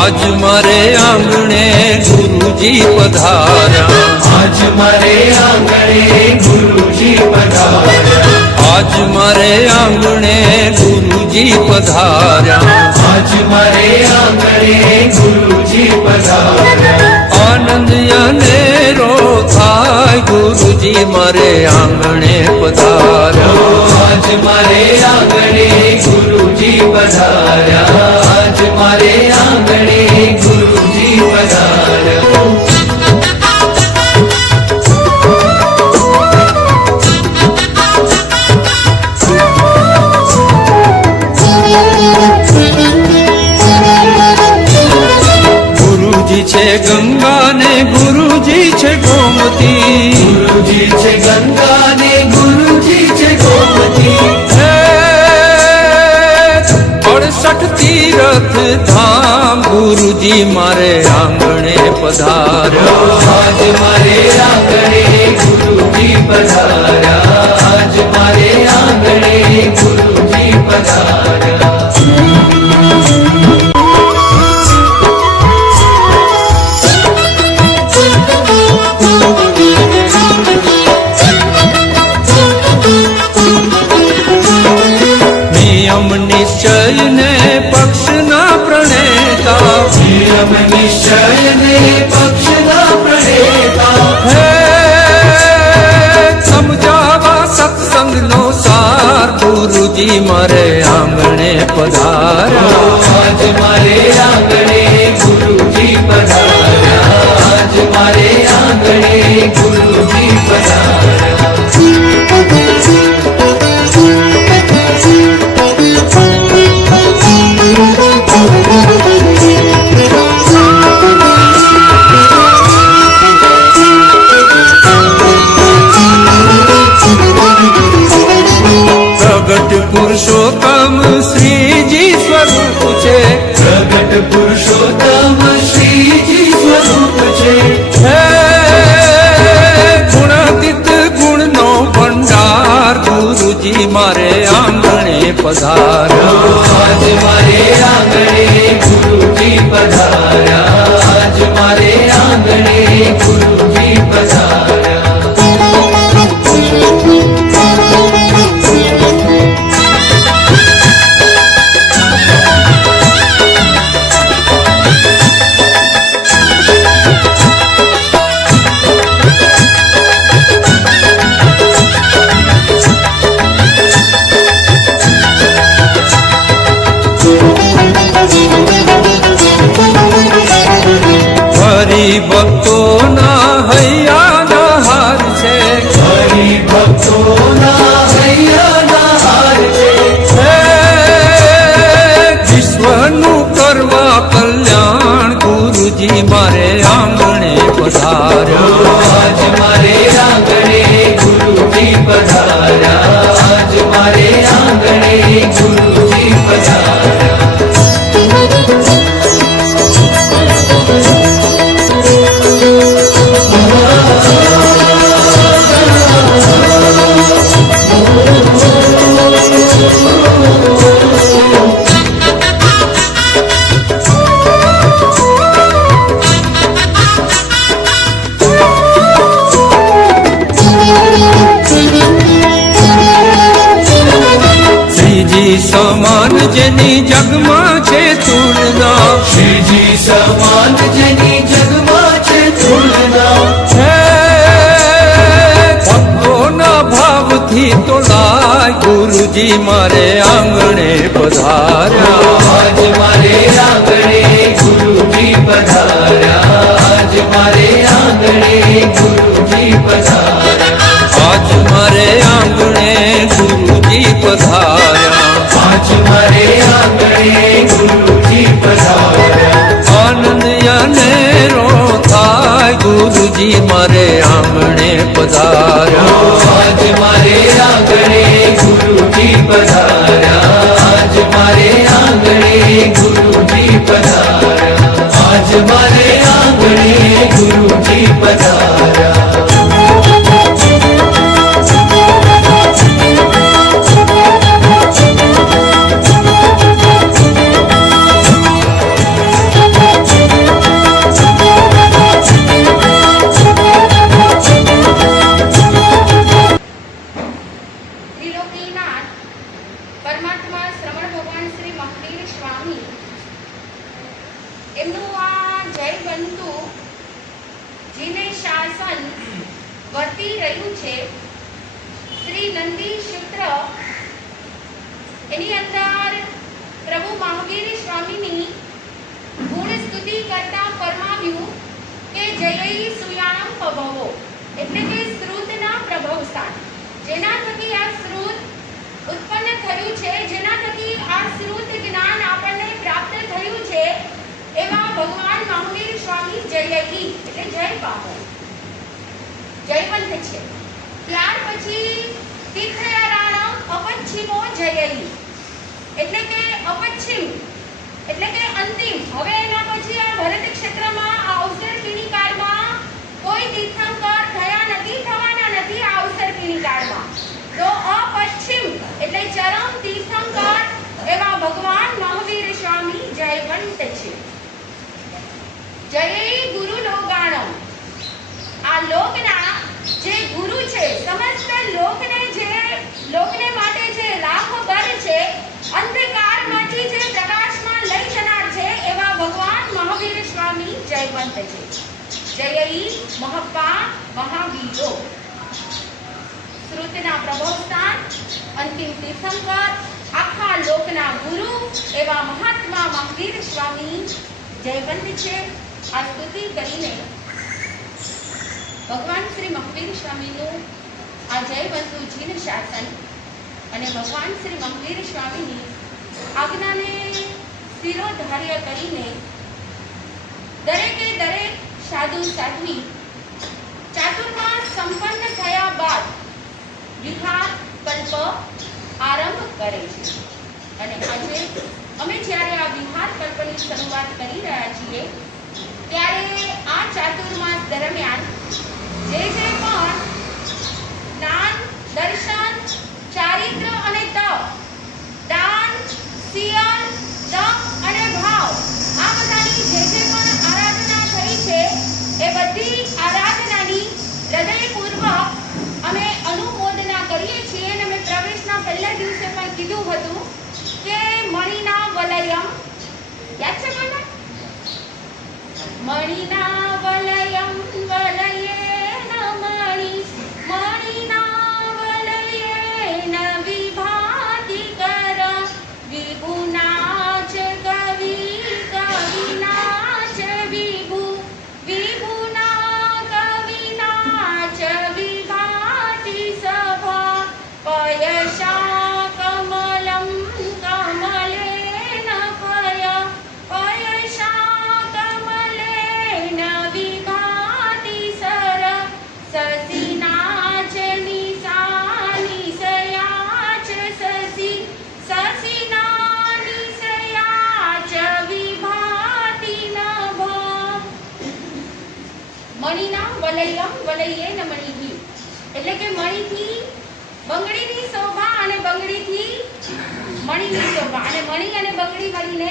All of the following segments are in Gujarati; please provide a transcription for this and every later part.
आज मारे आंगणे गुरुजी पधारा, आज मारे आंगणे गुरुजी पधारा, आज मारे आंगणे गुरुजी पधारा, आज मारे आंगणे गुरुजी पधारा। आनंद अनेरो थाय गुरुजी मारे आंगणे पधारा, आज मारे आंगणे गुरुजी पधारा, आज मारे आंगणे गुरुजी पधारा। गुरुजी छे गंगा ने गुरुजी छे गोमती, गुरुजी छे गंगा ने गुरुजी छे गोमती। 68 तीरथ धाम गुरुजी मारे आंगणे પધાર્યા. આજ મારે આંગણે ગુરુજી પધાર્યા, આજ મારે આંગણે ગુરુજી પધાર્યા. નિયમ નિશ્ચય ને પક્ષના પ્રણેતા, નિયમ નિશ્ચય ને પક્ષના પ્રણેતા, હે સમજાવા સત્સંગનો સાર ગુરુજી મારે આંગણે પધાર્યા. આજ મારે આંગણે ગુરુજી પધાર્યા, આજ મારે આંગણે ગુરુજી પધાર્યા. પ્રગટ પુરુષોત્તમ શ્રીજી સ્વરૂપ છે, પ્રગટ પુરુષોત્તમ શ્રીજી સ્વરૂપ છે. હે ગુણાતીત ગુણનો ભંડાર ગુરુજી મારે આંગણે પધાર્યા. આજ મારે આંગણે ગુરુજી પધાર્યા, આજ મારે આંગણે ગુરુજી પધાર્યા. હરિભક્તોના હૈયાના હાર છે, હરિભક્તોના હૈયાના હાર છે. હે વિશ્વનું કરવા કલ્યાણ ગુરુજી મારે આંગણે પધાર્યા. આજ મારે આંગણે ગુરુજી પધાર્યા, આજ મારે આંગણે ગુરુજી પધાર્યા. શ્રીજી સમાન જેની જગમાં છે તુલના, શ્રીજી સમાન જેની જગમાં છે તુલના, હે ભક્તોના ભાવથી તોલાય ગુરુજી મારે આંગણે પધાર્યા. આજ મારે આંગણે ગુરુજી પધાર્યા, આજ મારે આંગણે ગુરુજી પધાર્યા. આજ મારે આંગણે ગુરુજી પધાર્યા. આજ મારે આંગણે ગુરુજી પધાર્યા. આનંદ અનેરો થાય ગુરુજી મારે આંગણે પધાર્યા. આજ મારે આંગણે ગુરુજી પધાર્યા, આજ મારે આંગણે ગુરુજી પધાર્યા. આજ મારે આંગણે ગુરુજી પધાર્યા. ત્રિલોકીનાથ પરમાત્મા શ્રવણ ભગવાન શ્રી મહાવીર સ્વામી એમનું આ જયવંતુ જીને શાસન વર્તી રહ્યું છે શ્રી નંદી સૂત્ર, એની અંદર પ્રભુ મહાવીર સ્વામીની ગુણ સ્તુતિ કરતા ફરમાવ્યું કે જયઈ સુયાણમ પભવો, એટલે કે શ્રુતના પ્રભવ સ્થાન, જેના થકી આ શ્રુત ઉત્પન્ન થયું છે, જેના થકી આ શ્રુત જ્ઞાન આપણને પ્રાપ્ત થયું છે, એવા ભગવાન મહાવીર સ્વામી જયઈ એટલે જય પામો, જયવંત છે. ત્યાર પછી તીર્થયારાયણ અપચ્છિમો જયઈ એટલે કે અપચ્છિમ એટલે કે અંતિમ. હવે એના પછી આ ભરત ક્ષેત્રમાં આ અવસર જય ગુરુ લોગાણો. આ લોકના જે ગુરુ છે, સમસ્ત લોકને માટે જે રાહબર છે, અંધકારમાંથી જે પ્રકાશમાં લઈ જનાર છે, એવા ભગવાન મહાવીર સ્વામી જયવંત છે. જય મહપ્પા મહાવીરો. શ્રુતના પ્રભવસ્થાન, અંતિમ તીર્થંકર, આખા લોકના ગુરુ એવા મહાત્મા મહાવીર સ્વામી જયવંત છે. આ સ્તુતિ કરીને ભગવાન શ્રી મહાવીર સ્વામીનું આ જયવંતું જીન શાસન અને ભગવાન શ્રી મહાવીર સ્વામીની આજ્ઞાને શિરોધાર્ય કરીને દરેક સાધુ સાધ્વી ચાતુર્માસ સંપન્ન થયા બાદ વિહાર કલ્પ આરંભ કરે છે. અને આજે અમે જ્યારે આ વિહાર કલ્પની શરૂઆત કરી રહ્યા છીએ ત્યારે આ ચાતુર્માસ દરમિયાન જે પણ જ્ઞાન, દર્શન, ચારિત્ર અને તપ, દાન, સિયન, તપ અને ભાવ, આ બધાની જે પણ આરાધના થઈ છે એ બધી આરાધનાની હૃદયપૂર્વક અમે અનુમોદના કરીએ છીએ. અને મેં પ્રવેશના પહેલા દિવસે પણ કીધું હતું કે મણિના વલયમ, યાદ છે કોને? મણિના વલયમ વલયેન મણિ, મણિના વલયેન વિભાતિ કર, વિભુના ચ કવિ, કવિના ચ વિભુ, વિભુના કવિના ચ વિભાતિ સભા, પયશા કમલમ કમલેન પય, પયશા કમલેન વિભાતિ સર, સસીના ચ નિશા નિશયા ચ સસી, સસીના નિશયા ચ વિભાતિ નભ. મણિના વલયમ વલયેન મણિ, એટલે કે મણિથી બંગડીની શોભા અને બંગડીથી મણિની શોભા, અને મણિ અને બંગડી મળીને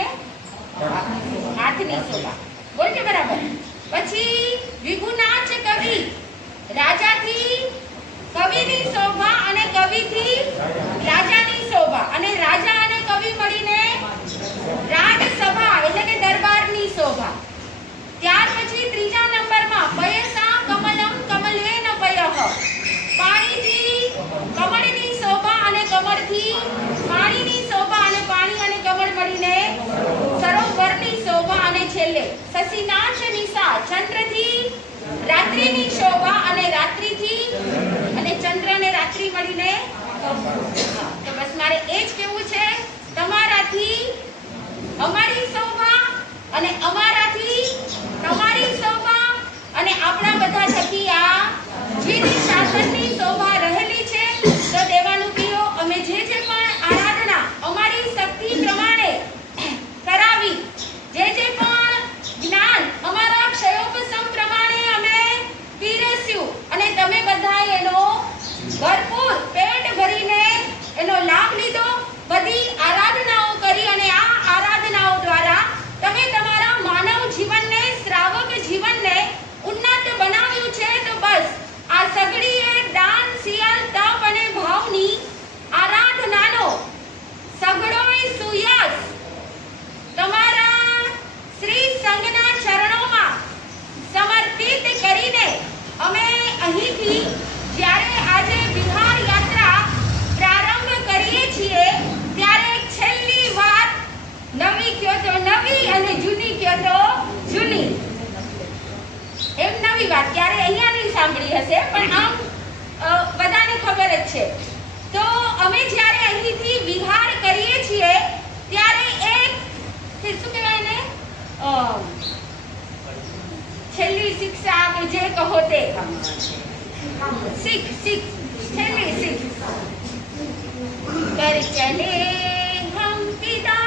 હાથની શોભા. બોલ છે બરાબર. પછી વિભુનાચ કવિ, રાજાથી કવિની શોભા અને કવિથી રાજાની શોભા, અને રાજા અને કવિ મળીને રાજસભા એટલે કે દરબારની શોભા. ત્યાર પછી ત્રીજા નંબરમાં પયસા કમલમ કમલેન પયઃ, પાણીથી કમળની શોભા અને કમળથી પાણીની શોભા, અને પાણી અને કમળ મળીને સરોવરની શોભા. અને છેલ્લે સસીનાચ નિશા, ચંદ્રથી રાત્રિની શોભા અને રાત્રિથી અને ચંદ્ર અને રાત્રિ મળીને. તો બસ મારે એ જ કહેવું છે, તમારાથી અમારી શોભા અને અમારાથી તમારી શોભા અને આપણા બધા થકી આ જીન શાસનની શોભા રહેલી છે. તો દેવાનુપીઓ, અમે જે પણ આરાધના અમારી શક્તિ પ્રમાણે કરાવી, જે પણ જ્ઞાન અમારા ક્ષયોપસમ પ્રમાણે અમે પીરસ્યું, અને તમે બધાએ એનો ભરપૂર પેટ ભરીને એનો લાભ લીધો, બધી આરાધનાઓ કરી, અને આ આરાધનાઓ દ્વારા તમે તમારા માનવ જીવનને, શ્રાવક જીવનને ઉન્નત બનાવ્યું છે. તો બસ આ સગડીએ દાન, સિયન, તપ અને ભાવની આરાધનાનો સગડોય સુયસ તમારા શ્રી સંઘના ચરણોમાં સમર્પિત કરીને અમે અહીંથી જ્યારે આજે વિહાર યાત્રા પ્રારંભ કરીએ છીએ ત્યારે છેલ્લી વાત નવી કયો તો નવી અને જૂની કયો તો જૂની. એમ નવી વાત ક્યારે અહીંયા નહીં સાંભળી હશે, પણ આમ બધાને ખબર જ છે. તો અમે જ્યારે અહીંથી વિહાર કરીએ છીએ ત્યારે એક શું કહેવાય ને, છેલ્લી શિક્ષા કે જે કહો તે, શીખ છેલ્લી શીખ कर चले हम पिता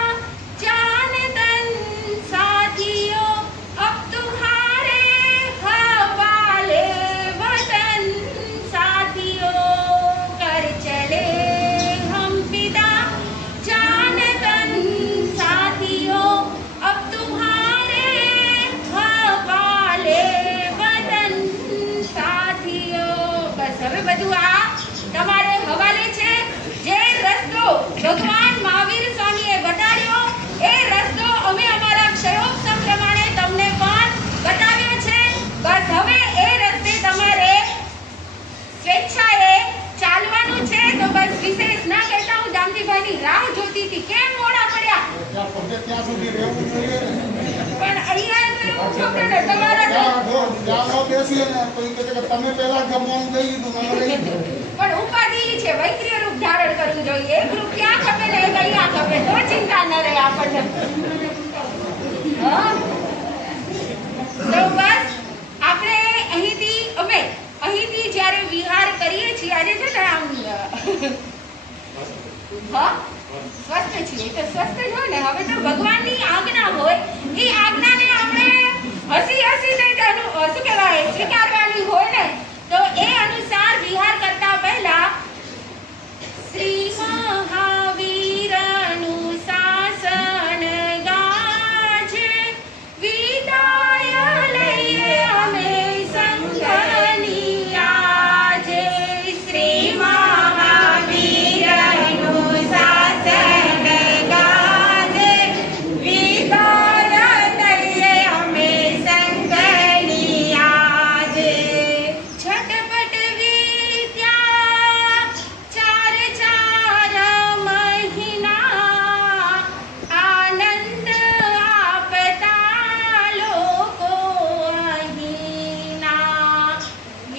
जान तन साथियों, अब तुम्हारे हवाले वतन साथियों. कर चले हम पिता जान तन साथियों, अब तुम्हारे हवाले છીએ ને તો એ કહે છે કે તમે પહેલા જમવાનું દઈ દીધું, મને લઈ દીધું. પણ ઉપાધિ ઈ છે વૈક્રિય રૂપ ધારણ કરવું જોઈએ. એક રૂપ ક્યાં ખપે ને એક અહીંયા ખપે તો ચિંતા ન રહે આપણને. હા? તો બસ આપણે અહીંથી જ્યારે વિહાર કરીએ છીએ આજે છે ને આમ હા સ્વસ્થ છીએ તો સ્વસ્થ જ હોય ને. હવે તો ભગવાનની આજ્ઞા હોય એ આજ્ઞાને આપણે હસીને શું કહેવાય સ્વીકારવાની હોય ને તો એ અનુસાર વિહાર કરતા પહેલા શ્રી મહાવીરનું શાસન ગાજે વિદાય લઈએ અમે સંઘની આજે. શ્રી મહાવીરનું શાસન ગાજે વિદાય લઈએ અમે સંઘની આજે. ઝટપટ વીત્યા 4 મહિના આનંદ આપતા લોકો અહીંના.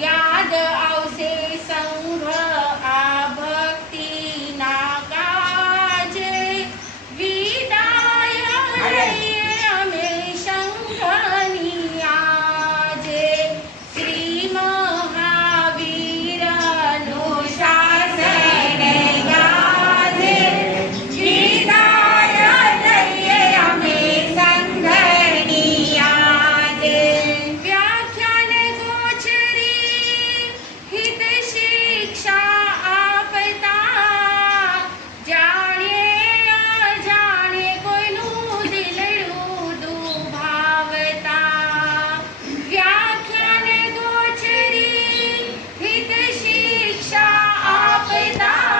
યાદ આવશે સંઘ આ ભક્તિના કાજે વિદાય લઈએ અમે સંઘની આજે. શ્રી મહાવીરનું શાસન ગાજે વિદાય લઈએ અમે સંઘની આજે. વ્યાખ્યાન ગોચરી હિત શિક્ષા આપતા જાણીએ અજાણીએ કોઈનું દિલડું દુભાવતા. વ્યાખ્યાન ગોચરી હિત શિક્ષા આપતા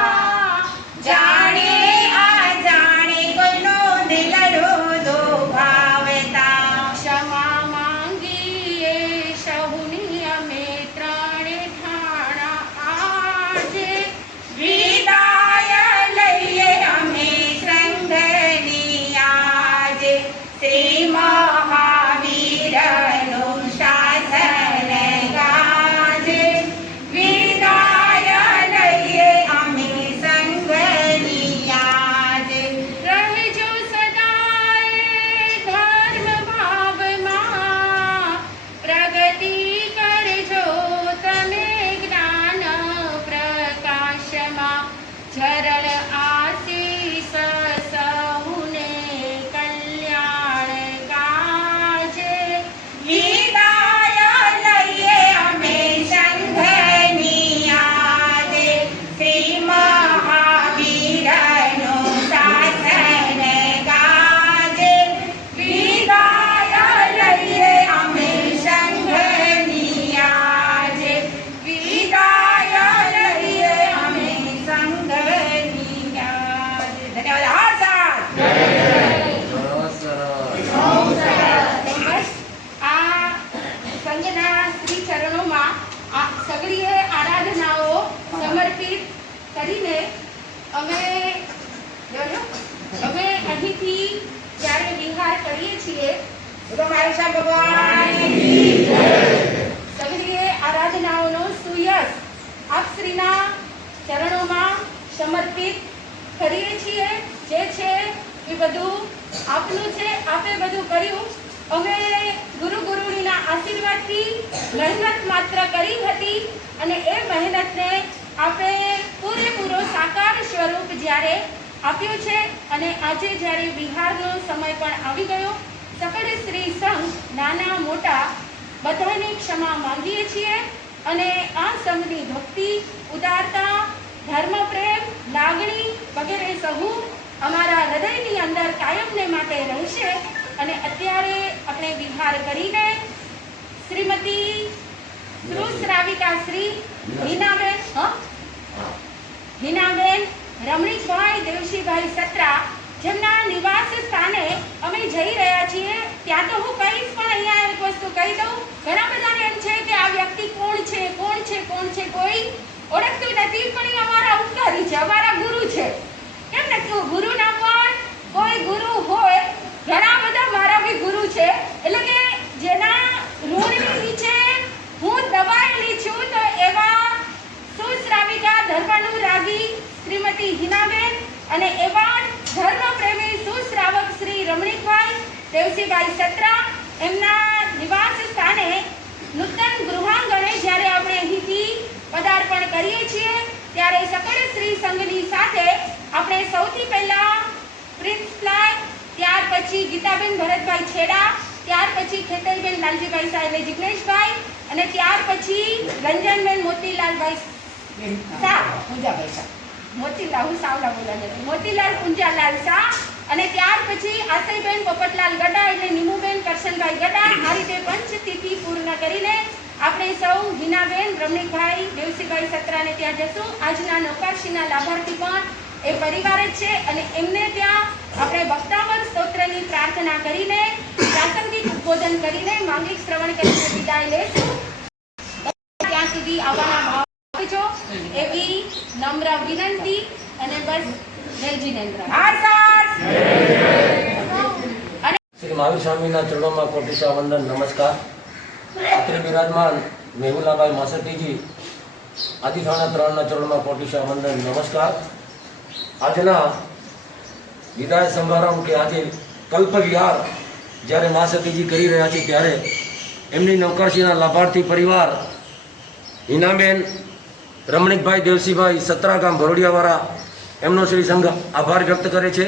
જાણીએ અજાણીએ કોઈનું દિલડું દુભાવતા. ક્ષમા માંગીએ સહુની અમે ત્રણે ઠાણા આજે વિદાય લઈએ અમે સંઘની આજે. શ્રી મહાવીરનું શાસન ગાજે વિદાય લઈએ અમે સંઘની આજે. રહેજો સદાય ધર્મ ભાવમાં પ્રગતિ કરજો તમે જ્ઞાન પ્રકાશમાં. ઝરળ આશીષ સહુને કલ્યાણ કાજે વિદાય લઈએ અમે સંઘની આજે. શ્રી મહાવીરનું શાસન ગાજે વિદાય લઈએ અમે સંઘની આજે. વિદાય લઈએ અમે સંઘની આજે. ધન્યવાદ. હા સર. બસ આ સંઘના શ્રી ચરણોમાં આ સગડીએ આરાધનાઓ સમર્પિત કરીને અમે અહીંથી જ્યારે વિહાર કરીએ છીએ તો મારા સાહેબ ભગવાનની સગડીએ આરાધનાઓનો સુયશ આપ શ્રીના ચરણોમાં સમર્પિત કરીએ છીએ. જે છે એ બધું આપનું છે. આપે બધું કર્યું. અમે ગુરુની આશીર્વાદથી મહેનત માત્ર કરી હતી અને એ મહેનતને આપે પૂરેપૂરો સાકાર સ્વરૂપ જ્યારે આપ્યું છે અને આજે જ્યારે વિહારનો સમય પણ આવી ગયો સકળ શ્રી સંઘ નાના મોટા બધાની ક્ષમા માંગીએ છીએ અને આ સંઘની ભક્તિ ઉદારતા ધર્મ પ્રેમ લાગણી વગેરે સહુ અમારા હૃદયની અંદર કાયમને માટે રહેશે. અને અત્યારે આપણે વિહાર કરીને શ્રીમતી શ્રુશ્રાવિકા શ્રી હિનાબેન રમણીકભાઈ દેવશીભાઈ સત્રા જેમના નિવાસ સ્થાને અમે જઈ રહ્યા છીએ. ત્યાં તો હું કહીશ પણ અહીંયા એક વસ્તુ કહી દઉં. ઘણા બધાને એમ છે કે આ વ્યક્તિ કોણ છે કોઈ ઓળખતું નથી પણ એ અમારા ઉપકારી છે, અમારા ગુરુ છે. કેમ ને ગુરુના પણ કોઈ ગુરુ હોય. ઘણા બધા મારા બી ગુરુ છે એટલે કે જેના ઋણની નીચે કરીએ છીએ ત્યારે સકળ શ્રી સંઘની સાથે આપણે સૌથી પહેલા પ્રિન્સ ફ્લાય, ત્યાર પછી ગીતાબેન ભરતભાઈ છેડા, ત્યાર પછી ખેતરબેન લાલજીભાઈ શાહ એટલે જિગ્નેશભાઈ, અને ત્યાર પછી રંજનબેન મોતીલાલભાઈ શાહ, પૂંજાભાઈ શાહ, મોતીલાલ હું સાવલા બોલાને મોતીલાલ પૂંજાલાલ શાહ, અને ત્યાર પછી આશયબેન પોપટલાલ ગડા એટલે નીમુબેન કરશનભાઈ ગડા. આ રીતે પંચતિથિ પૂર્ણ કરીને આપણે સૌ હિનાબેન રમણીકભાઈ દેવસીભાઈ સત્રાને ત્યાં જશું. આજના નૌકારશીના લાભાર્થી પણ એ પરિવાર જ છે અને એમને ત્યાં આપણે વક્તાવર સ્તોત્રની પ્રાર્થના કરીને પ્રાસંગિક ઉદ્બોધન કરીને માંગિક શ્રવણ કરીને વિદાય લેશું. ત્યાં સુધી આવવાના ભાવ આપજો એવી નમ્ર વિનંતી અને બસ જય જિનેન્દ્ર. શ્રી મહાવીર સ્વામીના ચરણોમાં કોટીસા વંદન, નમસ્કાર. અત્રે બિરાજમાન મેહુલાભાઈ માસતીજી આદિથાણા 3ના ચરણોમાં કોટીસા વંદન, નમસ્કાર. આજના વિદાય સમારંભ કે આજે કલ્પ વિહાર જ્યારે માસતીજી કરી રહ્યા છે ત્યારે એમની નૌકારશીના લાભાર્થી પરિવાર હિનાબેન રમણીકભાઈ દેવસીભાઈ સત્રા ગામ ભરોડિયાવાળા એમનો શ્રી સંઘ આભાર વ્યક્ત કરે છે.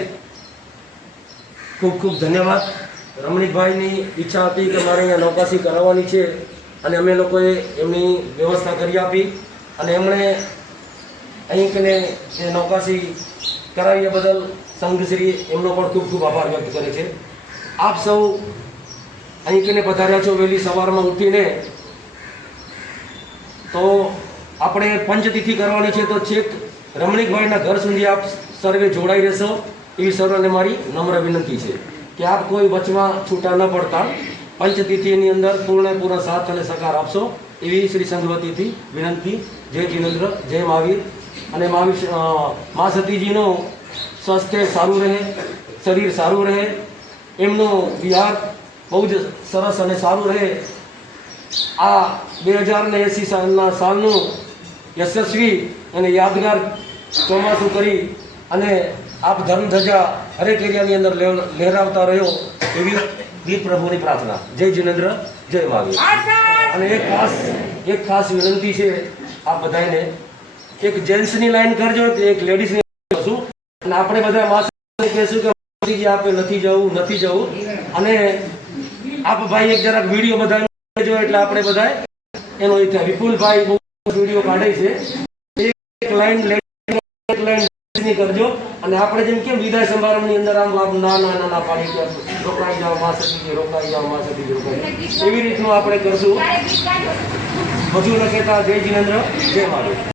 ખૂબ ખૂબ ધન્યવાદ. રમણીકભાઈની ઈચ્છા હતી કે મારે અહીંયા નૌકાશી કરાવવાની છે અને અમે લોકોએ એમની વ્યવસ્થા કરી આપી અને એમણે અહીં કને એ નૌકાશી કરાવ્યા બદલ સંઘશ્રી એમનો પણ ખૂબ ખૂબ આભાર વ્યક્ત કરે છે. આપ સૌ અહીં કને પધાર્યા છો વહેલી સવારમાં ઉઠીને, તો આપણે પંચતિથિ કરવાની છે તો છેક રમણીકભાઈના ઘર સુધી આપ સર્વે જોડાઈ રહેશો એવી સર્વને મારી નમ્ર વિનંતી છે કે આપ કોઈ વચમાં છૂટા ન પડતા પંચતિથિની અંદર પૂર્ણ સાથ અને સહકાર આપશો એવી શ્રી સંઘ વતીથી વિનંતી. જય જિનેન્દ્ર, જય મહાવીર. અને મહાવીર મા સતીજીનું સ્વાસ્થ્ય સારું રહે, શરીર સારું રહે, એમનું વિહાર બહુ જ સરસ અને સારું રહે. આ 2080 સાલનું યશસ્વી અને યાદગાર ચોમાસું કરી અને આપ ધર્મધજા હરેક એરિયાની અંદર લહેરાવતા રહ્યો એવી વીર પ્રભુની પ્રાર્થના. જય જિનેન્દ્ર, જય મહાવીર. અને એક ખાસ વિનંતી છે આપ બધાને, એક જેન્ટ્સની લાઈન કરજો કે એક લેડીઝની કરશું અને આપણે બધા માસને કહેશું કે આપે નથી જવું અને આપ ભાઈ એક જરાક વિડીયો બધા જો એટલે આપણે બધા એનો વિપુલભાઈ બહુ વિડીયો કાઢે છે. એક લાઈન કરજો અને આપણે જેમ કેમ વિદાય સમારંભની અંદર આમ નાના પાડી કે રોકાઈ જાઓ માસતીજી, રોકાઈ જાઓ માસતીજી, રોકાઈ એવી રીતનું આપણે કરશું. વધુ ન કહેતા જય જિનેન્દ્ર, જય મહાવીર.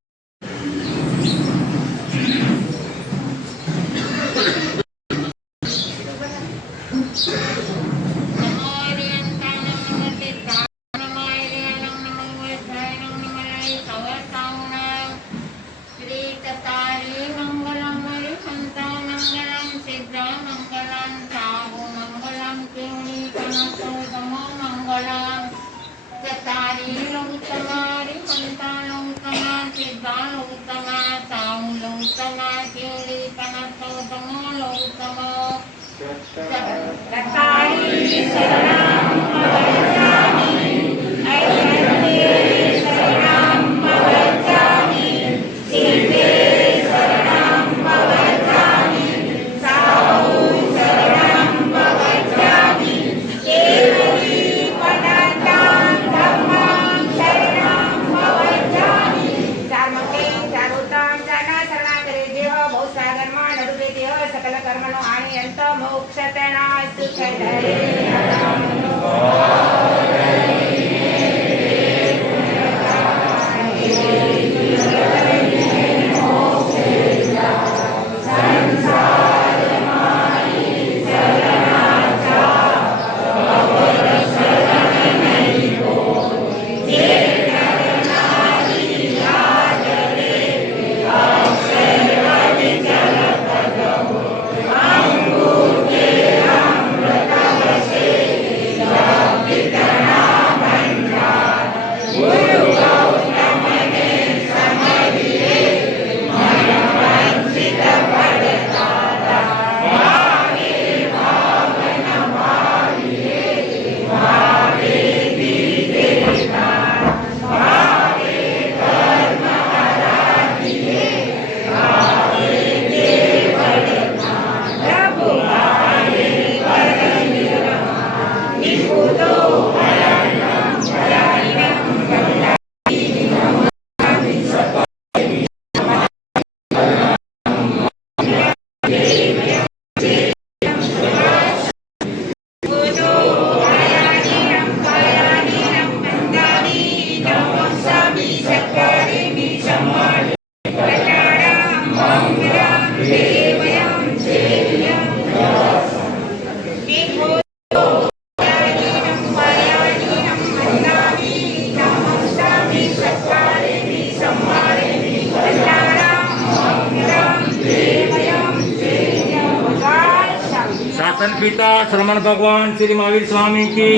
शासन पिता श्रमण भगवान श्री महावीर स्वामी की,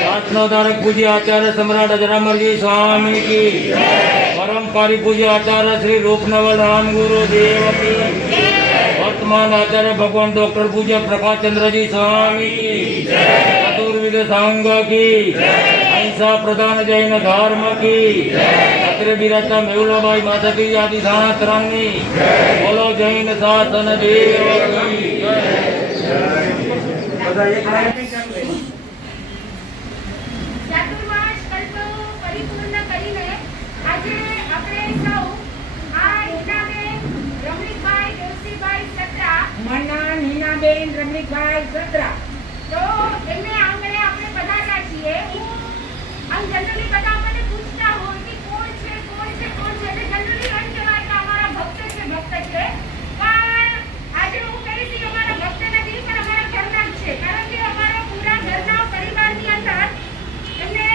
शासनोद्धारक पूज्य आचार्य सम्राट अजरामर जी स्वामी की, परम पारी पूज्य आचार्य श्री रूपनवल राम गुरु देव की, वर्तमान आचार्य भगवान डॉक्टर पूज्य प्रकाश चंद्र जी स्वामी की, चतुर्विद संघ की, अहिंसा प्रधान जैन धर्म की, अत्रे बिराजता मेहुलाबाई माता की आदि शास्त्रांनी, बोलो जैन शासन देव की। ચાતુર્માસ કલ્પ પરિપૂર્ણ કરીને આજે આપણે સૌ આ હીનાબેન રમણીકભાઈ દેવસીભાઈ સત્રા હીનાબેન રમણીકભાઈ સત્રા તો એમને આંગણે આપણે પધાર્યા છીએ. આમ જનરલી બધા મને પૂછતા હોય કે કોણ છે એટલે જનરલી એમ કહેવાય કે અમારા ભક્ત છે પણ આજે હું કહીશ કે અમારા ભક્ત નથી પણ અમારા ઘરના જ છે. કારણ કે અમારા પૂરા ઘરના પરિવારની અંદર એમને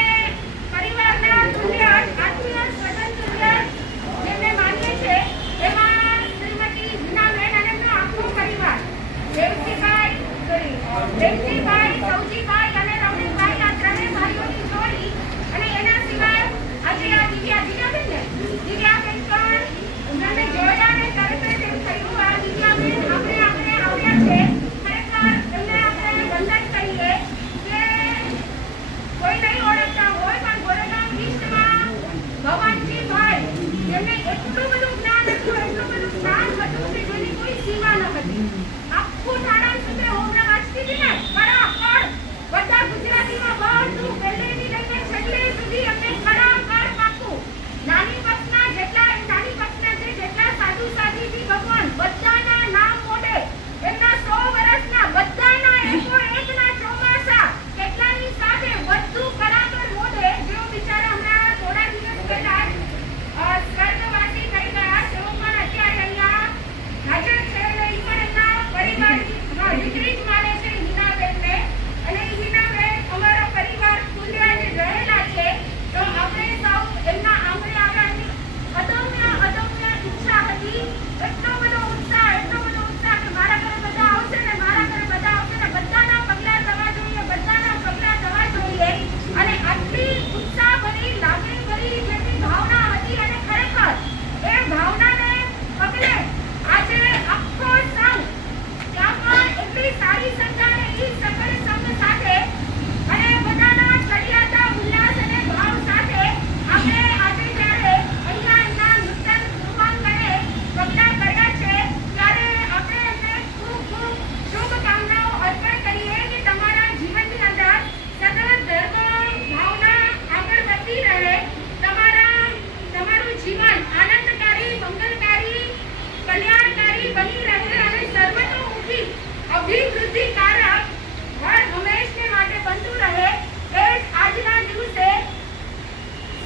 પરિવારના તુલ્ય આત્મીય સ્વજન તુલ્ય જેમને માનીએ છે એમાં શ્રીમતી હીનાબેન અને એમનો આખો પરિવાર દેવજીભાઈ, સૌજીભાઈ અને રમણીકભાઈ આ ત્રણેય ભાઈઓની જોડી અને એના સિવાય આજે આ દિવ્યાબેન પણ મને જોયા ને તરત જ એમ થયું આ દિવ્યાબેન આપણે આવ્યા છે. ખરેખર એમને આપણે વંદન કરીએ કે કોઈ નહીં ઓળખતા હોય પણ ગોરેગામ ઈસ્ટમાં ભવાનજીભાઈ જેમને એટલું બધું જ્ઞાન હતું કે જેની કોઈ સીમા ન હતી. આખું થાણા સુધી હોમના વાંચતી હતી ને ખરાખર બધા ગુજરાતીમાં બધું પહેલેથી લઈને છેલ્લે સુધી એમને ખરાખર પાકું. નાની પક્ષના જેટલા સાધુ સાધ્વીથી ભગવાન બધાના નામ મોઢે એમના 100 વર્ષના બધાના એકો એકના ચોમાસા કેટલાની સાથે બધું ખરાખર મોઢે જેઓ બિચારા હમણાં થોડા દિવસ પહેલા સ્વર્ગવાસી થઈ ગયા તેઓ પણ અત્યારે અહીંયા હાજર છે. અને ઈ પણ એમના પરિવારની દીકરી જ માને છે હીનાબેનને. અને હીનાબેન અમારો પરિવાર તુલ્ય જે રહેલા છે તો આપણે સૌ એમના આંગણે આવવાની અદમ્ય ઈચ્છા હતી. એટલો બધો ઉત્સાહ કે મારા ઘરે બધા આવશે ને બધાના પગલા થવા જોઈએ અને આટલી ઉત્સાહ ભરી લાગણી ભરી જેની ભાવના હતી અને ખરેખર એ ભાવનાને પગલે આજે આખો સંઘ ત્યાં પણ એટલી સારી સંખ્યા અને ઈ સફળ સંઘ સાથે અને બધાના ચડિયાતા ઉલ્લાસ અને ભાવ સાથે આપણે આજે જ્યારે અહીંયા એમના નૂતન કૃપાંગણે પગલા કર્યા છે ત્યારે આપણે એમને ખૂબ શુભકામનાઓ અર્પણ કરીએ કે તમારા જીવનની અંદર સતત ધર્મ ભાવના આગળ વધતી રહે. તમારું જીવન આનંદકારી, મંગલકારી, કલ્યાણકારી બની રહે અને સર્વતોમુખી અભિવૃદ્ધિકારક હર હંમેશને માટે બનતું રહે. એ જ આજના દિવસે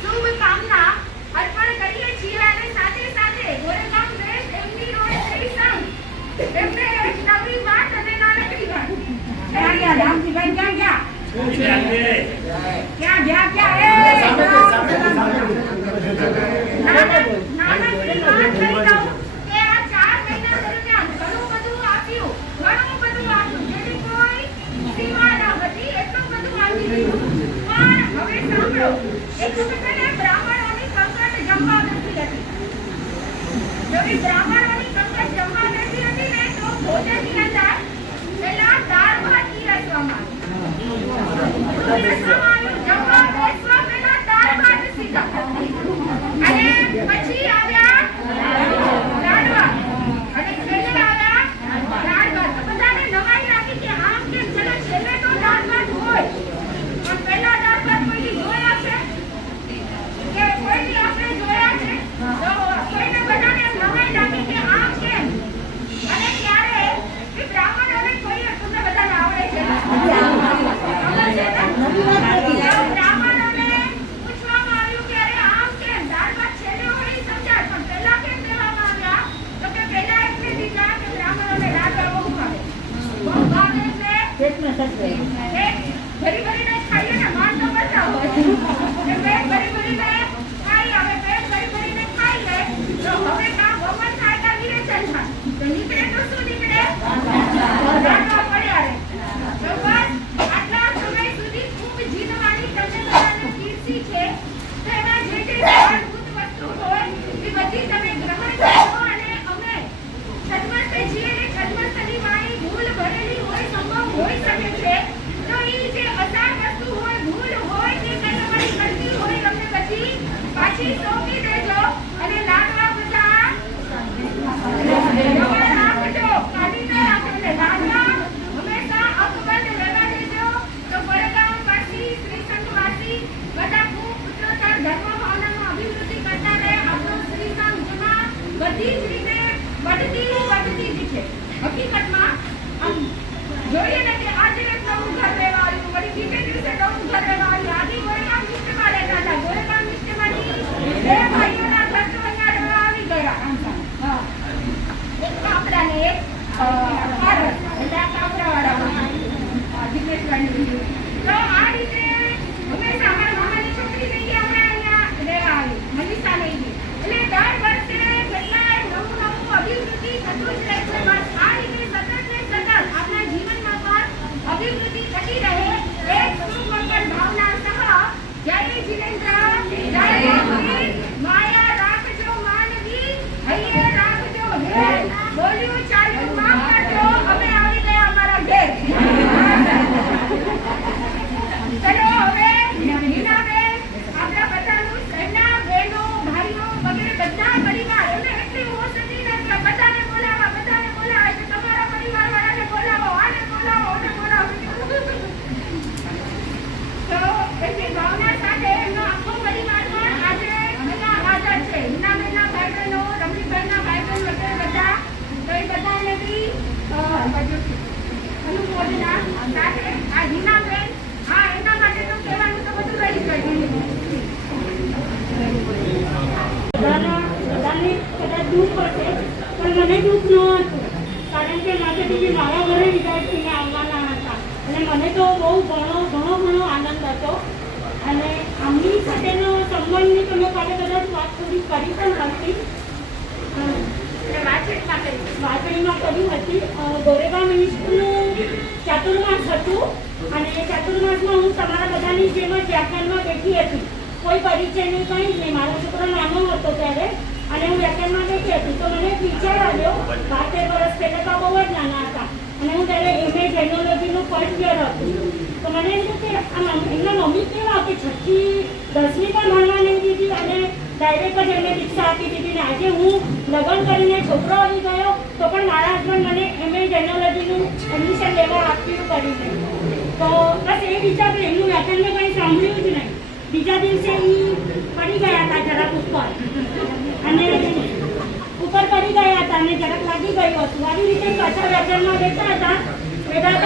શુભકામના અર્પણ કરીએ છીએ. અને સાથે સાથે ગોરેગામ વેસ્ટ એમની રોડ શ્રી સંઘ એમને એક નવી વાત અને નાનકડી વાત ક્યાં ગયા રામજીભાઈ ક્યાં ગયા નાનકડી વાત કહી દઉં કે આ 4 મહિના દરમિયાન ઘણું બધું આપ્યું જેની કોઈ સીમા ન હતી. એટલું બધું આપી દીધું. પણ હવે સાંભળો, એક વખતે બ્રાહ્મણોની કંકટ જમવા બેઠી હતી. જો કે બ્રાહ્મણોની કંકટ જમવા બેઠી હતી ને તો ભોજનની અંદર પહેલા દાળ ભાત પીરસવામાં જમવા બેસવા પહેલા દાળ ભાત સીધા અને પછી આવ્યા લાડવા અને છેલ્લે આવ્યા દાળ ભાત. બધાને નવાઈ લાગી કે આમ કેમ? ચલો છેલ્લે તો દાળ ભાત હોય અનુમોદના સાથે આ હિનાબેન એના માટે તો કહેવાનું તો બધું રહી ગયું. બધાને કદાચ દુઃખ હશે પણ મને દુઃખ નહોતું, કારણ કે માતા દીદી મારા ઘરે વિદ્યાર્થીને આવવાના હતા અને મને તો બહુ ઘણો આનંદ હતો. અને આમની સાથેનો સંબંધની તો મેં કાલે કદાચ વાત થોડી કરી પણ હતી, વાંચણીમાં કરી હતી. ગોરેગામ મિની સ્કૂલનું ચાતુર્માસ હતું અને ચાતુર્માસમાં હું તમારા બધાની જેમ જ વ્યાખ્યાનમાં બેઠી હતી. કોઈ પરિચય નહીં, કંઈ જ નહીં. મારો છોકરો નાનો હતો ત્યારે અને હું વ્યાખ્યાનમાં બેઠી હતી. તો મને એક વિચાર આવ્યો, 12 વર્ષ પહેલાં તો બહુ જ નાના હતા અને હું ત્યારે MA ટેકનોલોજીનું ફર્સ્ટ યર હતું. તો મને એમ કે એમના મમ્મી કેવા કે 6 થી 10મી પણ ભણવા નહીં દીધી અને ડાયરેક્ટ જ એમને દીક્ષા આપી દીધી. ને આજે હું લગ્ન કરીને છોકરો આવી ગયો તો પણ મારા હસબન્ડ મને MA ટેકનોલોજીનું એડમિશન લેવા આપ્યું કરીને. તો બસ એ વિચાર એમનું વ્યાખ્યાન મેં કંઈ સાંભળ્યું જ નહીં. બીજા દિવસે એ પડી ગયા હતા જરાક ઉપર પડી ગયા હતા અને જરાક લાગી ગયું હતું. આવી રીતે પાછા વ્યાખ્યાનમાં બેઠા હતા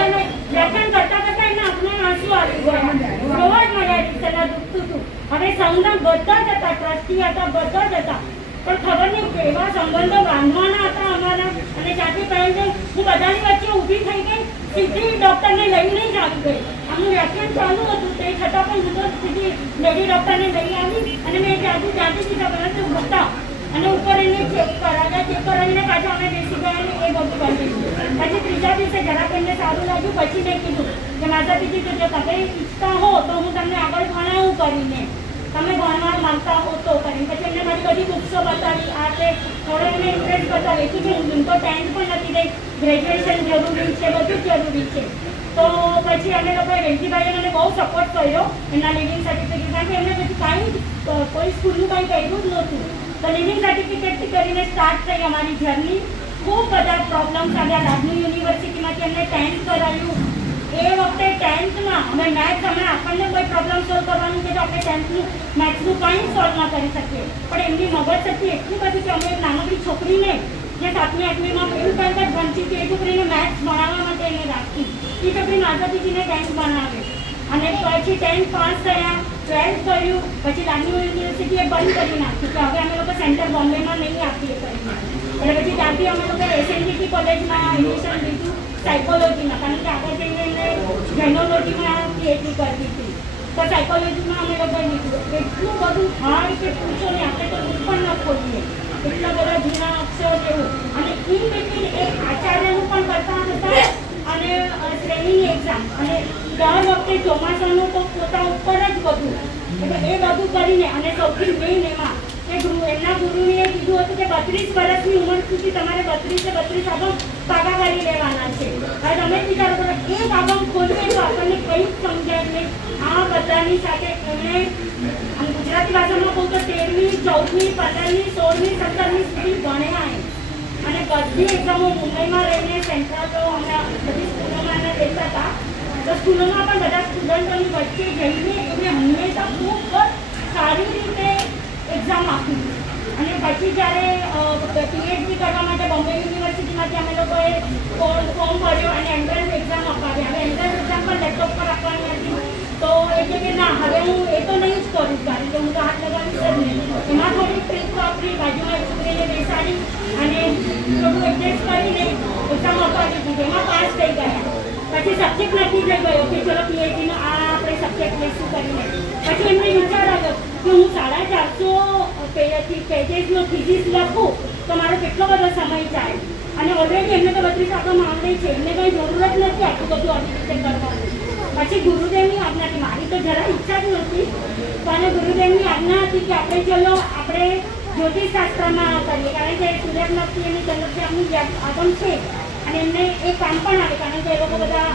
અને વ્યાખ્યાન કરતા એમને આપણે આંસુ આવી ગયા. રોવા જ મળ્યા રીતના દુખતું હતું. હવે સૌના બધા જ હતા, ટ્રસ્ટી હતા, બધા જ હતા, પણ ખબર નહીં કેવા સંબંધો બાંધવાના હતા અમારા. અને ત્યાંથી પહેલા હું બધાની વચ્ચે ઊભી થઈ ગઈ, સીધી ડૉક્ટરને લઈને જ આવી ગઈ. આમનું વ્યાખ્યાન ચાલુ હતું તે છતાં પણ હું તો સીધી લેડી ડૉક્ટરને લઈ આવી અને મેં ત્યાંથી સીધા પરંતુ હતા અને ઉપર એને ચેક કરાવીને પાછા અમે બેસી ગયા અને એ બધું કરી દીધું. પછી ત્રીજા દિવસે જરાક એમને સારું લાગ્યું. પછી મેં કીધું કે માતા પિતા જો તમે ઈચ્છતા હો તો હું તમને આગળ ભણાવું કરીને, તમે ભણવા માંગતા હો તો કરીને. પછી એમને મારી બધી બુક્સો બતાવી, આ તે થોડો એમને ઇન્ટરેસ્ટ બતાવી કે હું તો 10th પણ નથી રહી, ગ્રેજ્યુએશન જરૂરી છે, બધું જ જરૂરી છે. તો પછી અમે લોકોએ વેંકીભાઈએ મને બહુ સપોર્ટ કર્યો એમના લિવિંગ સર્ટિફિકેટ, કારણ કે એમને પછી કાંઈ કોઈ સ્કૂલનું કાંઈ કર્યું જ નહોતું. તો લિવિંગ સર્ટિફિકેટથી કરીને સ્ટાર્ટ થઈ અમારી જર્ની. ખૂબ બધા પ્રોબ્લેમ્સ આવ્યા. રાજની યુનિવર્સિટીમાંથી અમને 10th કરાવ્યું. એ વખતે 10thમાં અમે મેથ્સ હમણાં આપણને કોઈ પ્રોબ્લેમ સોલ્વ કરવાનું છે તો આપણે 10thનું મેથ્સનું કંઈ સોલ્વ ના કરી શકીએ, પણ એમની મગજ શક્તિ એટલી બધી કે અમે એક નાનકડી છોકરીને જે 7મી 8મીમાં એવું કંઈક જ ભણતી હતી એ છોકરીને મેથ્સ ભણાવવા માટે એને રાખી. એ છોકરી માતા દીદીને 10th ભણાવે અને પછી 10th પાસ થયા, 12th કર્યું. પછી રાજની યુનિવર્સિટીએ બંધ કરી નાખ્યું કે હવે અમે લોકો સેન્ટર બોમ્બેમાં નહીં આપીએ કરીને. એટલે પછી ત્યાંથી અમે લોકો SNDT કોલેજમાં એડમિશન લીધું સાયકોલોજીમાં, કારણ કે આગળ જઈને એમને જેનોલોજીમાં PhD કરતી હતી. તો સાયકોલોજીમાં અમે લોકો લીધું. એટલું બધું હાર્ડ કે પૂછો ને, આપણે તો બુક પણ ન ખોલીએ, એટલા બધા જૂના અક્ષર જેવું. અને ઇન બિટવીન એક આચાર્યનું પણ કરતા હતા અને શ્રેણીની એક્ઝામ અને દર વખતે ચોમાસાનું તો પોતા ઉપર જ બધું. એટલે એ બધું કરીને અને સૌથી મેઇન એમાં કે એમના ગુરુએ કીધું હતું કે 32 વર્ષની ઉંમર સુધી તમારે 32 આબમ પાકા કરી લેવાના છે. હવે તમે વિચારો કરો, એક આબમ ખોલીએ તો આપણને કંઈ જ સમજાય નહીં. આ બધાની સાથે એમણે ગુજરાતી ભાષામાં કહું તો 13મી, 14મી, 15મી, 16મી, 17મી સુધી ભણ્યા અને બધી એક્ઝામો મુંબઈમાં રહીને સેન્ટ્રલ અમે બધી સ્કૂલોમાં એને દેતા હતા. તો સ્કૂલોમાં પણ બધા સ્ટુડન્ટોની વચ્ચે જઈને એમને હંમેશા ખૂબ સારી રીતે એક્ઝામ આપી. અને પછી જ્યારે PhD કરવા માટે બોમ્બે યુનિવર્સિટીમાંથી અમે લોકોએ ફોર્મ ભર્યો અને એન્ટ્રન્સ એક્ઝામ અપાવી. હવે એન્ટ્રન્સ એક્ઝામ પણ લેપટોપ પર આપવાની હતી. તો એટલે કે ના, હવે હું એ તો નહીં જ કરું, કારણ કે હું તો હાથ લગાવીશ જ નહીં. એમાં થોડી ટ્રીક વાપરી, બાજુમાં એક છોકરીને બેસાડી અને થોડું એડજસ્ટ કરીને એક્ઝામ અપાવી દીધી. એમાં પાસ થઈ ગયા. પછી સબ્જેક્ટ નક્કી થઈ ગયો કે ચલો PhDનો આ આપણે સબ્જેક્ટ લઈશું કરીને. પછી એમને વિચાર આવ્યો કે હું 450 પેજેસનો થીસીસ લખું તો મારો કેટલો બધો સમય જાય અને ઓલરેડી એમને તો 32 આપણો માંગે છે, એમને કંઈ જરૂરત નથી આટલું બધું આવી રીતે કરવાનું. પછી ગુરુદેવની આજ્ઞાથી, મારી તો જરા ઈચ્છા જ નથી, પણ ગુરુદેવની આજ્ઞા હતી કે આપણે ચલો આપણે જ્યોતિષશાસ્ત્રમાં કરીએ, કારણ કે સૂર્યનક્ષી એની ચંદ્રથી આપણી આગમ છે અને એમને એ કામ પણ આવે, કારણ કે એ લોકો બધા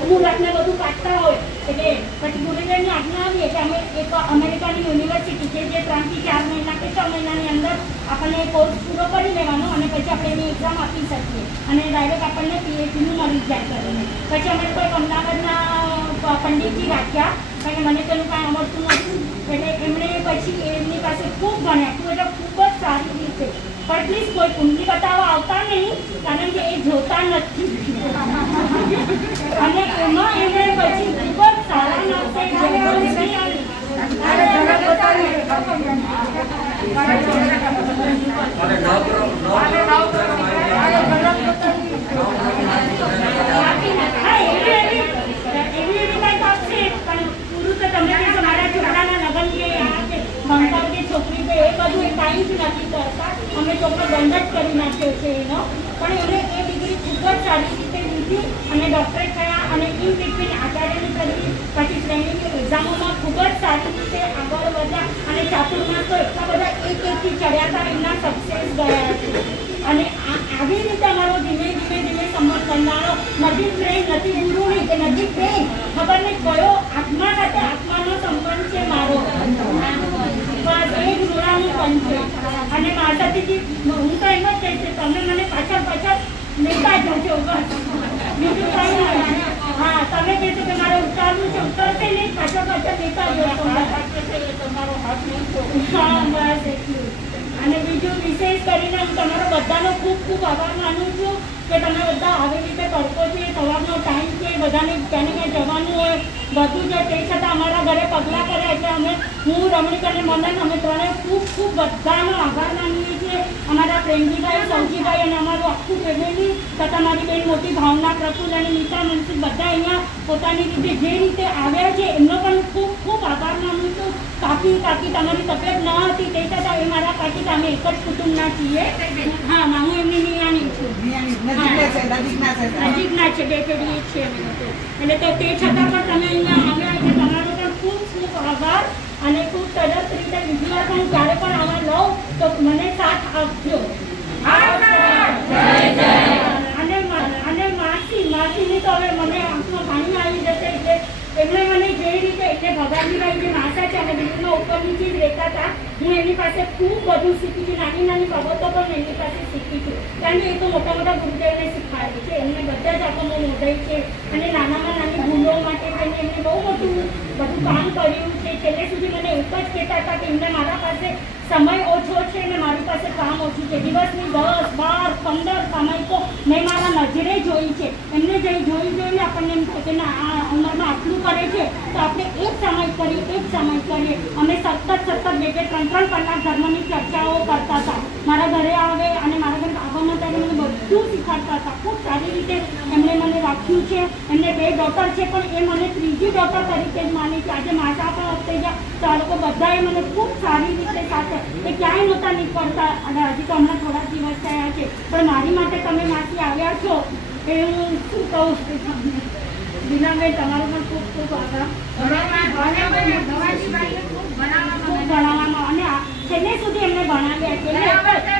મુહૂર્તને બધું કાઢતા હોય. એટલે પછી ગુરુદેવની આજ્ઞા આવી એટલે અમે એક અમેરિકાની યુનિવર્સિટી છે જે 3 થી 4 મહિના કે 6 મહિનાની અંદર આપણને કોર્સ પૂરો કરી લેવાનો અને પછી આપણે એની એક્ઝામ આપી શકીએ અને ડાયરેક્ટ આપણને PhDનું મળી જાય કરીને. પછી અમે કોઈ અમદાવાદના પંડિતજી રાખ્યા, કારણ કે મને તેનું કાંઈ આવડતું નથી. એટલે એમણે પછી એમની પાસે ખૂબ ભણ્યા, ખૂબ જ સારી રીતે. પણ પ્લીઝ કોઈ કુંડલી બતાવવા આવતા નહીં, કારણ કે એ જોતા નથી. અને એમાં એને પછી ખૂબ જ સારા નર્સે છોકરી છે એ બધું એ કાંઈ જ નથી કરતા. અમે ચોખ્ખો દંડ જ કરી નાખ્યો છે એનો. પણ એને એ ડિગ્રી ખૂબ જ સારી રીતે લીધી અને ડૉક્ટરેટ થયા અને ઇન બિટવીન આચાર્યની કરી, પછી ટ્રેનિંગની એક્ઝામોમાં ખૂબ જ સારી રીતે આગળ વધ્યા અને ચાતુર્માસ તો એટલા બધા એકથી ચડ્યા હતા, એમના સક્સેસ ગયા છે. અને આવી રીતે અમારો ધીમે ધીમે સંબંધ કરનારો નજીક પ્રેમ નથી ગુરુ નહીં કે નજીક પ્રેમ ખબર નહીં કયો આત્મા સાથે આત્માનો સંબંધ છે મારો. બસ એ જ ઋણાનું પંચ છે. અને માતાજીથી હું તો એમ જ કહીશ, તમે મને પાછળ લેતા જજો બસ, બીજું કંઈ નહીં. હા, તમે કહેશો કે મારે ઉતારવું છે, ઉતરશે નહીં, પાછળ લેતા જજો. હા, બસ એટલું. અને બીજું વિશેષ કરીને હું તમારો બધાનો ખૂબ આભાર માનું છું કે તમે બધા આવી રીતે તડકો છે, સવારનો ટાઈમ છે, બધાને ક્યાંને ક્યાં જવાનું હોય બધું છે, તે છતાં અમારા ઘરે પગલાં કર્યા. એટલે અમે હું, રમણીક અને મદન, અમે ત્રણેય ખૂબ બધાનો આભાર માનીએ છીએ. અમારા પ્રેમજીભાઈ, સૌજીભાઈ અને અમારું આખું ફેમિલી તથા મારી બેન મોટી ભાવના, પ્રફુલ્લ અને મિત્રા મનસુખ બધા અહીંયા પોતાની રીતે જે રીતે આવ્યા છે એમનો પણ ખૂબ આભાર માનું છું. કાકી તમારી તબિયત ન હતી તે છતાં એ મારા કાકી, અમે એક જ કુટુંબના છીએ. હા, હું એમની નિયાણી છું. નજીકના છે, બે પેઢી છે અમે લોકો. એટલે તો તે છતાં પણ તમે અહીંયા આવ્યા એટલે તમારો પણ ખૂબ આભાર. અને ખૂબ સરસ રીતે બીજી વાર પણ જ્યારે પણ આવા લઉં તો મને સાથ આપજો. અને માસીની તો હવે મને આંખમાં પાણી આવી જશે. એટલે એમણે મને જે રીતે, એટલે ભગાજીભાઈ જે માસા છે અને દિલ્હીમાં ઉપર નીચે જ રહેતા હતા, હું એની પાસે ખૂબ બધું શીખી છું. નાની બાબતો પણ એની પાસે શીખી છું, કારણ કે એ તો મોટા ગુરુદેવને શીખવાડે છે. એમને બધા જ આપણને નોંધાય છે અને નાનામાં નાની ભૂલો માટે થઈને એમને બહુ બધું કામ કર્યું છે. છેલ્લે સુધી મને એક જ કહેતા હતા કે એમને મારા પાસે સમય ઓછો છે અને મારી પાસે કામ ઓછું છે. દિવસની 10, 12, 15 સમય તો મેં મારા નજરે જોઈ છે. એમને જોઈને આપણને એમ થાય કે ના, આ ઉંમરમાં આટલું કરે છે તો આપણે એક સમય કરીએ. અમે સતત 2-3 કલાક ધર્મની ચર્ચાઓ કરતા હતા. મારા ઘરે આવે અને મારા ઘરે આવવાના ત્યારે મને બધું શીખવાડતા હતા. ખૂબ સારી રીતે એમણે મને રાખ્યું છે. એમને 2 ડોટર છે પણ એ મને ત્રીજી ડોટર તરીકે જ માની છે. આજે માતા પણ થઈ ગયા તો આ લોકો બધાએ મને ખૂબ સારી રીતે સાથે, એ ક્યાંય નહોતા નીકળતા. અને હજી તો હમણાં થોડા દિવસ થયા છે, પણ મારી માટે તમે માસી આવ્યા છો એ હું શું કહું. બીનાબેન, તમારો પણ ખૂબ આભાર. ભણાવવામાં અને છેલ્લે સુધી એમને ભણાવ્યા છે.